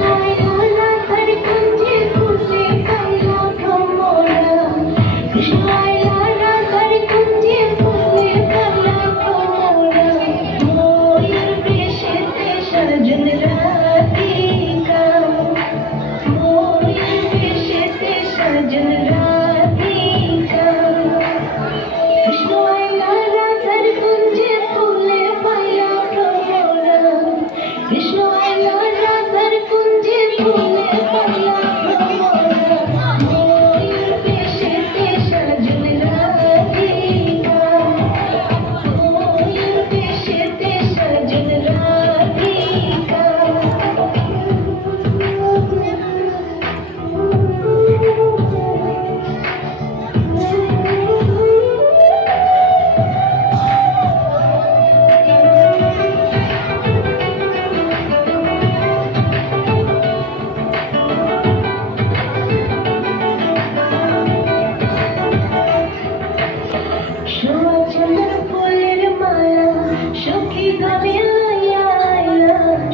I know.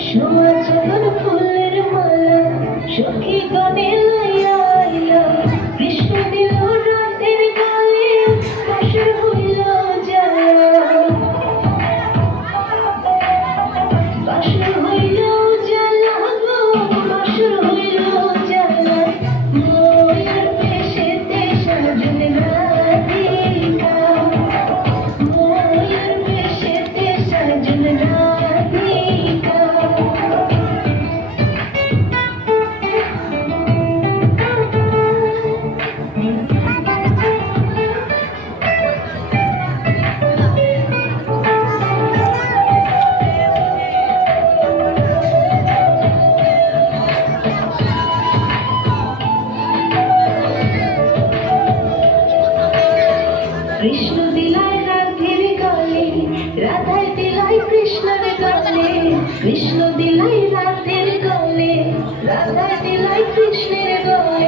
সোয়া চোর ফুলের মালা সখী গণের কৃষ্ণ দিলায় রাধের গলে রাধায় দিলায় কৃষ্ণের গলে কৃষ্ণ দিলায় রাধের গলে রাধায় দিলায় কৃষ্ণের গলে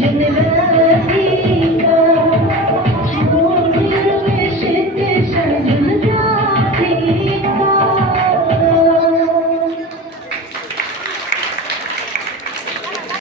जिन्हें